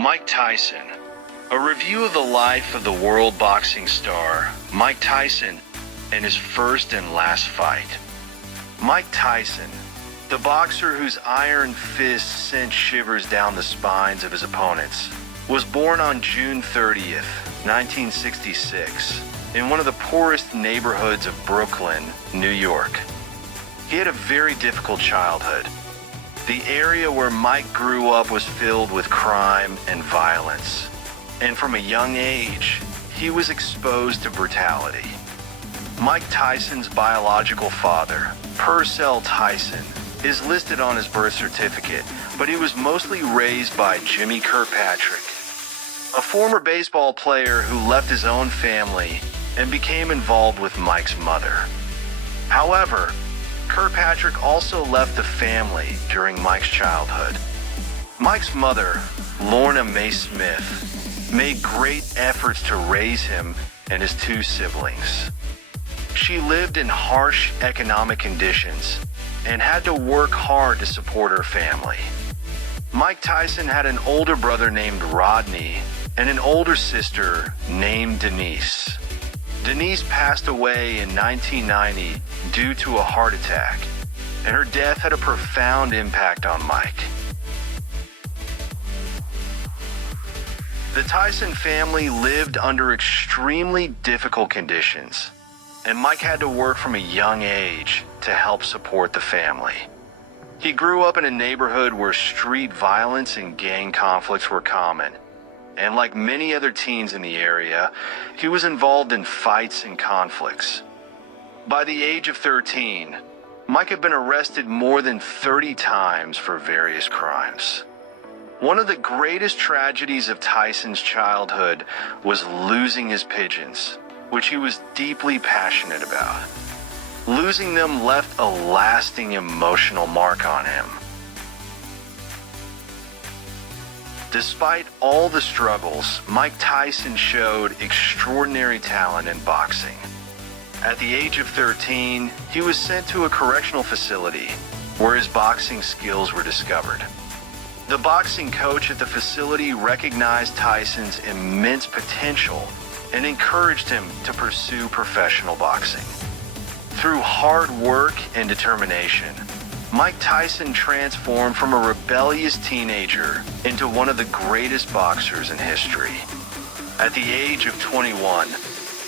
Mike Tyson. A review of the life of the world boxing star, Mike Tyson, and his first and last fight. Mike Tyson, the boxer whose iron fist sent shivers down the spines of his opponents, was born on June 30th, 1966, in one of the poorest neighborhoods of Brooklyn, New York. He had a very difficult childhood. The area where Mike grew up was filled with crime and violence, and from a young age, he was exposed to brutality. Mike Tyson's biological father, Purcell Tyson, is listed on his birth certificate, but he was mostly raised by Jimmy Kirkpatrick, a former baseball player who left his own family and became involved with Mike's mother. However, Kirkpatrick also left the family during Mike's childhood. Mike's mother, Lorna Mae Smith, made great efforts to raise him and his two siblings. She lived in harsh economic conditions and had to work hard to support her family. Mike Tyson had an older brother named Rodney and an older sister named Denise. Denise passed away in 1990 due to a heart attack, and her death had a profound impact on Mike. The Tyson family lived under extremely difficult conditions, and Mike had to work from a young age to help support the family. He grew up in a neighborhood where street violence and gang conflicts were common, and like many other teens in the area, he was involved in fights and conflicts. By the age of 13, Mike had been arrested more than 30 times for various crimes. One of the greatest tragedies of Tyson's childhood was losing his pigeons, which he was deeply passionate about. Losing them left a lasting emotional mark on him. Despite all the struggles, Mike Tyson showed extraordinary talent in boxing. At the age of 13, he was sent to a correctional facility where his boxing skills were discovered. The boxing coach at the facility recognized Tyson's immense potential and encouraged him to pursue professional boxing. Through hard work and determination, Mike Tyson transformed from a rebellious teenager into one of the greatest boxers in history. At the age of 21,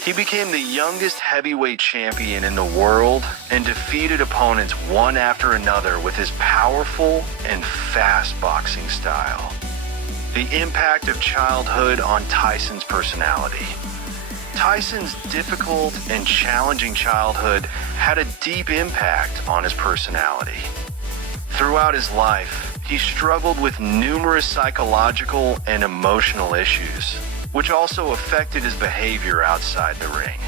he became the youngest heavyweight champion in the world and defeated opponents one after another with his powerful and fast boxing style. The impact of childhood on Tyson's personality. Tyson's difficult and challenging childhood had a deep impact on his personality. Throughout his life, he struggled with numerous psychological and emotional issues, which also affected his behavior outside the ring.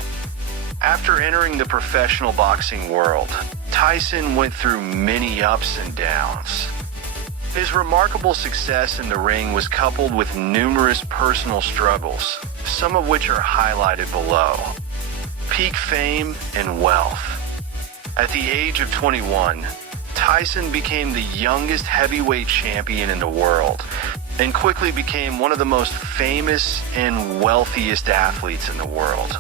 After entering the professional boxing world, Tyson went through many ups and downs. His remarkable success in the ring was coupled with numerous personal struggles, some of which are highlighted below. Peak fame and wealth. At the age of 21, Tyson became the youngest heavyweight champion in the world and quickly became one of the most famous and wealthiest athletes in the world.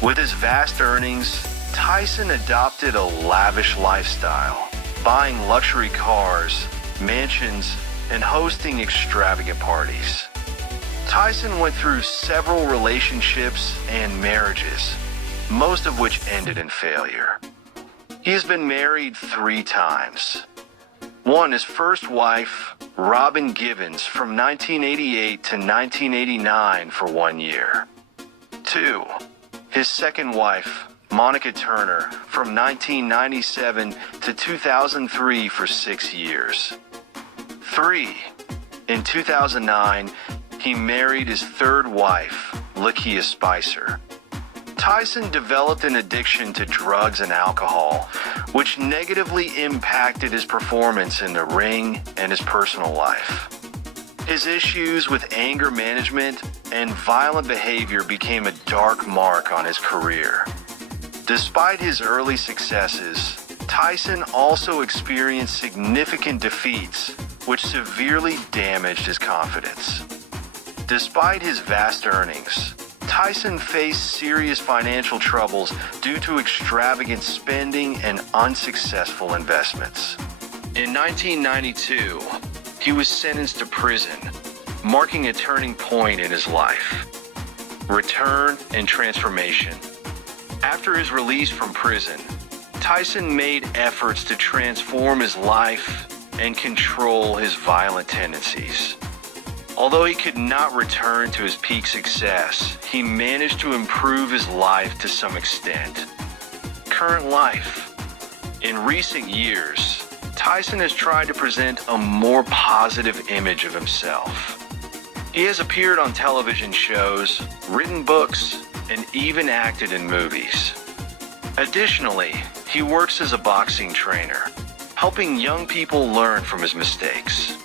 With his vast earnings, Tyson adopted a lavish lifestyle, buying luxury cars, mansions, and hosting extravagant parties. Tyson went through several relationships and marriages, most of which ended in failure. He has been married 3 times. 1, his first wife, Robin Givens, from 1988 to 1989 for 1 year. 2, his second wife, Monica Turner, from 1997 to 2003 for 6 years. 3, in 2009, he married his third wife, Lakia Spicer. Tyson developed an addiction to drugs and alcohol, which negatively impacted his performance in the ring and his personal life. His issues with anger management and violent behavior became a dark mark on his career. Despite his early successes, Tyson also experienced significant defeats which severely damaged his confidence. Despite his vast earnings, Tyson faced serious financial troubles due to extravagant spending and unsuccessful investments. In 1992, he was sentenced to prison, marking a turning point in his life. Return and transformation. After his release from prison, Tyson made efforts to transform his life and control his violent tendencies. Although he could not return to his peak success, he managed to improve his life to some extent. Current life. In recent years, Tyson has tried to present a more positive image of himself. He has appeared on television shows, written books, and even acted in movies. Additionally, he works as a boxing trainer, helping young people learn from his mistakes.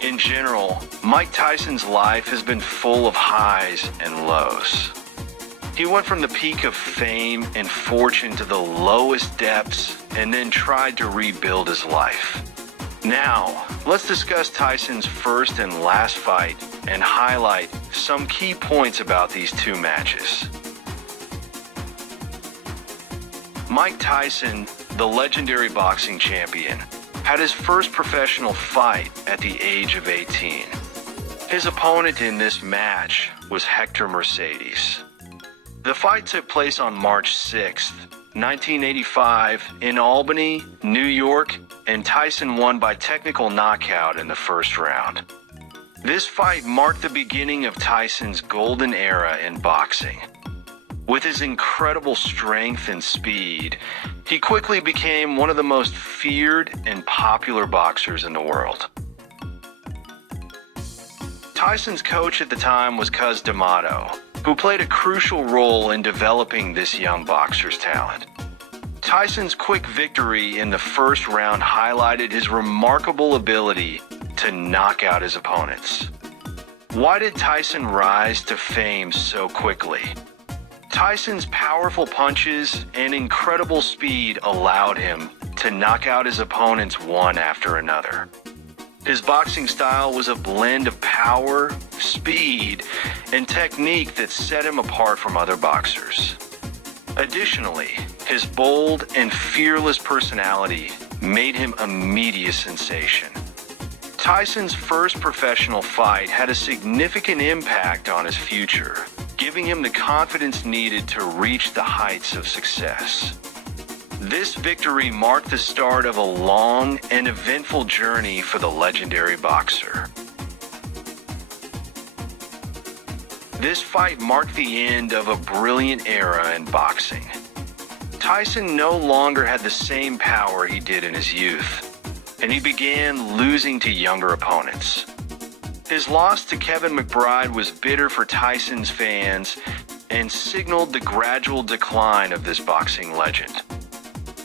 In general, Mike Tyson's life has been full of highs and lows. He went from the peak of fame and fortune to the lowest depths and then tried to rebuild his life. Now, let's discuss Tyson's first and last fight and highlight some key points about these two matches. Mike Tyson, the legendary boxing champion, had his first professional fight at the age of 18. His opponent in this match was Hector Mercedes. The fight took place on March 6, 1985, in Albany, New York, and Tyson won by technical knockout in the first round. This fight marked the beginning of Tyson's golden era in boxing. With his incredible strength and speed, he quickly became one of the most feared and popular boxers in the world. Tyson's coach at the time was Cus D'Amato, who played a crucial role in developing this young boxer's talent. Tyson's quick victory in the first round highlighted his remarkable ability to knock out his opponents. Why did Tyson rise to fame so quickly? Tyson's powerful punches and incredible speed allowed him to knock out his opponents one after another. His boxing style was a blend of power, speed, and technique that set him apart from other boxers. Additionally, his bold and fearless personality made him a media sensation. Tyson's first professional fight had a significant impact on his future, giving him the confidence needed to reach the heights of success. This victory marked the start of a long and eventful journey for the legendary boxer. This fight marked the end of a brilliant era in boxing. Tyson no longer had the same power he did in his youth, and he began losing to younger opponents. His loss to Kevin McBride was bitter for Tyson's fans and signaled the gradual decline of this boxing legend.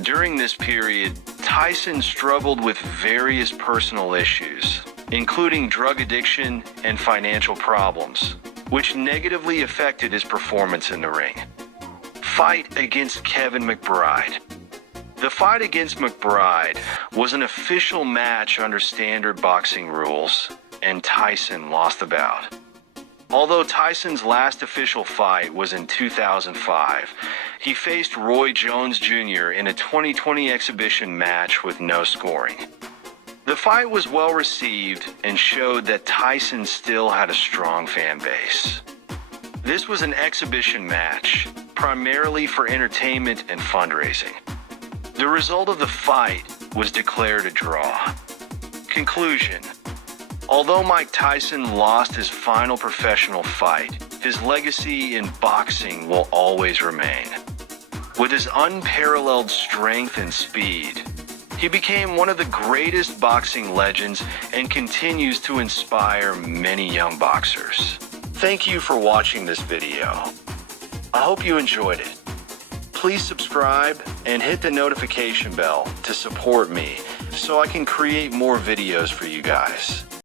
During this period, Tyson struggled with various personal issues, including drug addiction and financial problems, which negatively affected his performance in the ring. Fight against Kevin McBride. The fight against McBride was an official match under standard boxing rules, and Tyson lost the bout. Although Tyson's last official fight was in 2005, he faced Roy Jones Jr. in a 2020 exhibition match with no scoring. The fight was well received and showed that Tyson still had a strong fan base. This was an exhibition match, primarily for entertainment and fundraising. The result of the fight was declared a draw. Conclusion. Although Mike Tyson lost his final professional fight, his legacy in boxing will always remain. With his unparalleled strength and speed, he became one of the greatest boxing legends and continues to inspire many young boxers. Thank you for watching this video. I hope you enjoyed it. Please subscribe and hit the notification bell to support me so I can create more videos for you guys.